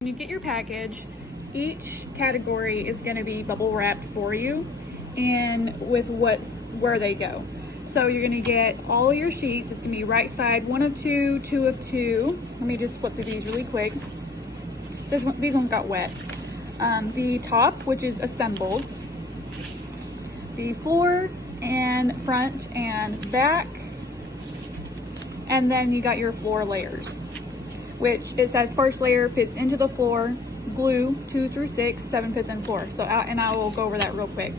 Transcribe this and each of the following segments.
When you get your package, each category is going to be bubble wrapped for you and with where they go. So you're going to get all of your sheets. It's going to be right side 1 of 2, 2 of 2. Let me just flip through these really quick. These ones got wet. The top, which is assembled, the floor and front and back, and then you got your floor layers, which it says first layer fits into the floor, glue 2 through 6, 7 fits in floor. So I will go over that real quick.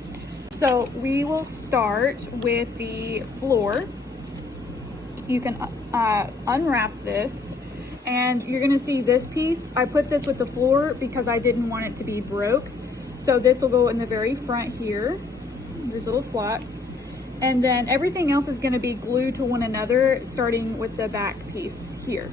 So we will start with the floor. You can unwrap this, and you're gonna see this piece. I put this with the floor because I didn't want it to be broke. So this will go in the very front here. There's little slots. And then everything else is gonna be glued to one another, starting with the back piece here.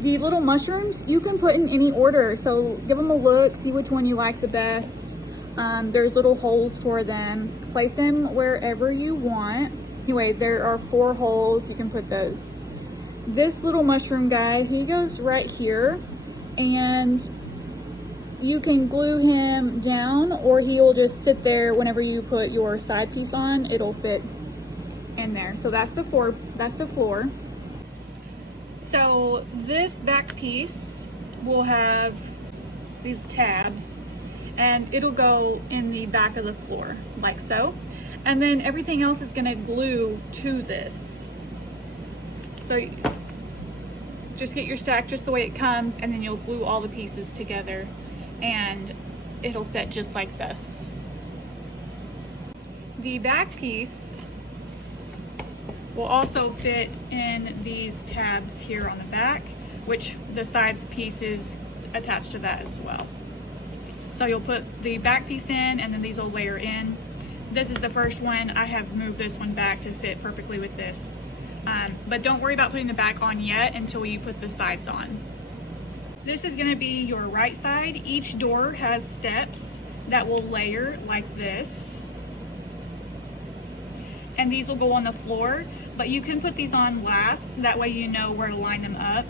The little mushrooms, you can put in any order. So give them a look, see which one you like the best. There's little holes for them. Place them wherever you want. Anyway, there are 4 holes, you can put those. This little mushroom guy, he goes right here, and you can glue him down, or he'll just sit there whenever you put your side piece on, it'll fit in there. So that's the floor. So this back piece will have these tabs, and it'll go in the back of the floor, like so. And then everything else is gonna glue to this. So just get your stack just the way it comes, and then you'll glue all the pieces together, and it'll set just like this. The back piece will also fit in these tabs here on the back, which the sides piece is attached to that as well. So you'll put the back piece in, and then these will layer in. This is the first one. I have moved this one back to fit perfectly with this. But don't worry about putting the back on yet until you put the sides on. This is gonna be your right side. Each door has steps that will layer like this. And these will go on the floor, but you can put these on last. That way you know where to line them up.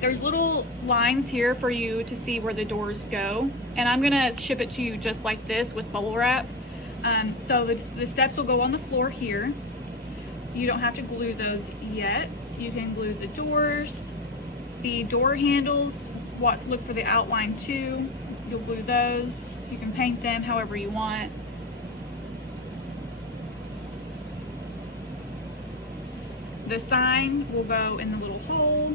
There's little lines here for you to see where the doors go. And I'm gonna ship it to you just like this with bubble wrap. So the steps will go on the floor here. You don't have to glue those yet. You can glue the doors, the door handles. Look for the outline too. You'll glue those. You can paint them however you want. The sign will go in the little hole.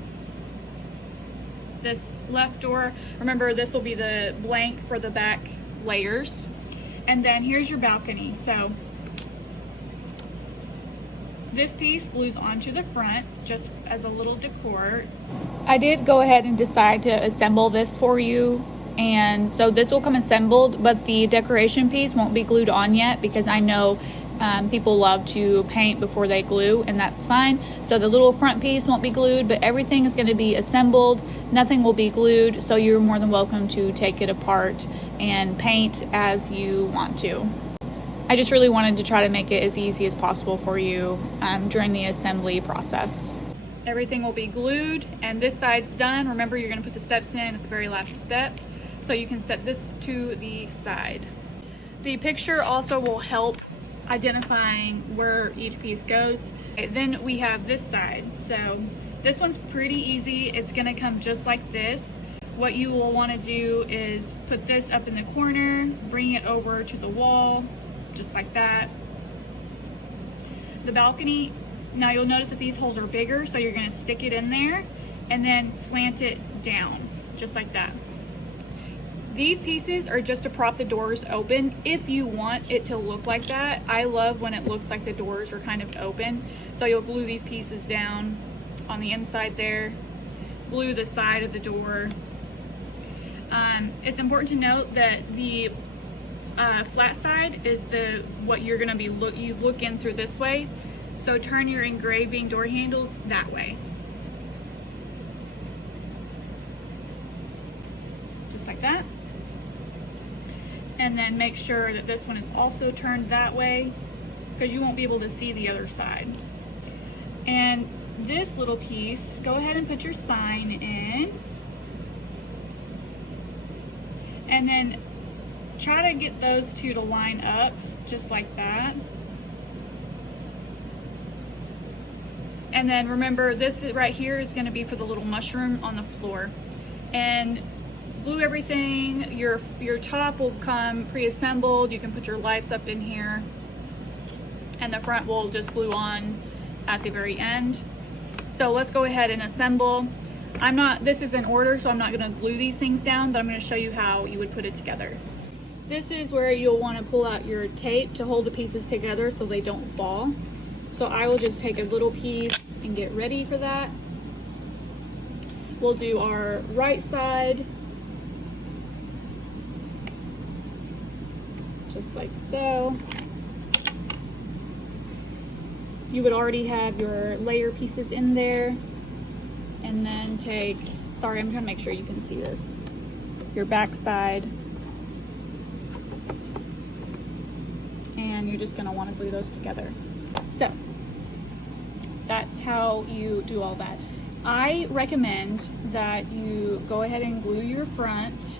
This left door, remember this will be the blank for the back layers. And then here's your balcony. So this piece glues onto the front just as a little decor. I did go ahead and decide to assemble this for you. And so this will come assembled, but the decoration piece won't be glued on yet because I know people love to paint before they glue, and that's fine. So the little front piece won't be glued, but everything is going to be assembled. Nothing will be glued, so you're more than welcome to take it apart and paint as you want to. I just really wanted to try to make it as easy as possible for you during the assembly process. Everything will be glued, and this side's done. Remember, you're going to put the steps in at the very last step, so you can set this to the side. The picture also will help identifying where each piece goes. Then we have this side. So this one's pretty easy. It's going to come just like this. What you will want to do is put this up in the corner, bring it over to the wall, just like that. The balcony, now you'll notice that these holes are bigger, so you're going to stick it in there and then slant it down, just like that. These pieces are just to prop the doors open if you want it to look like that. I love when it looks like the doors are kind of open. So you'll glue these pieces down on the inside there, glue the side of the door. It's important to note that the flat side is what you're going to be you look in through this way. So turn your engraving door handles that way. Just like that. And then make sure that this one is also turned that way, because you won't be able to see the other side. And this little piece, go ahead and put your sign in. And then try to get those two to line up just like that. And then remember, this right here is going to be for the little mushroom on the floor. And glue everything. Your top will come pre-assembled. You can put your lights up in here. And the front will just glue on at the very end. So let's go ahead and assemble. This is in order, so I'm not gonna glue these things down, but I'm gonna show you how you would put it together. This is where you'll wanna pull out your tape to hold the pieces together so they don't fall. So I will just take a little piece and get ready for that. We'll do our right side, just like so. You would already have your layer pieces in there. And then sorry, I'm trying to make sure you can see this. Your back side. And you're just gonna wanna glue those together. So, that's how you do all that. I recommend that you go ahead and glue your front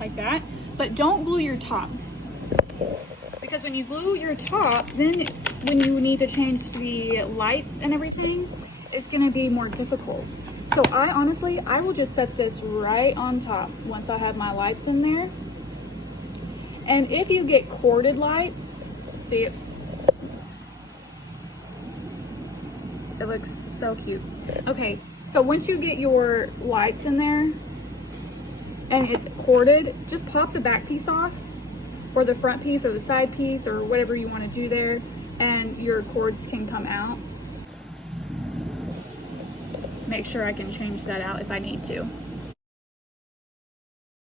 like that, but don't glue your top. Because when you glue your top, then when you need to change the lights and everything, it's gonna be more difficult. So I will just set this right on top once I have my lights in there. And if you get corded lights, see, it looks so cute. Okay, so once you get your lights in there and it's corded, just pop the back piece off, or the front piece or the side piece or whatever you want to do there, and your cords can come out. Make sure I can change that out if I need to.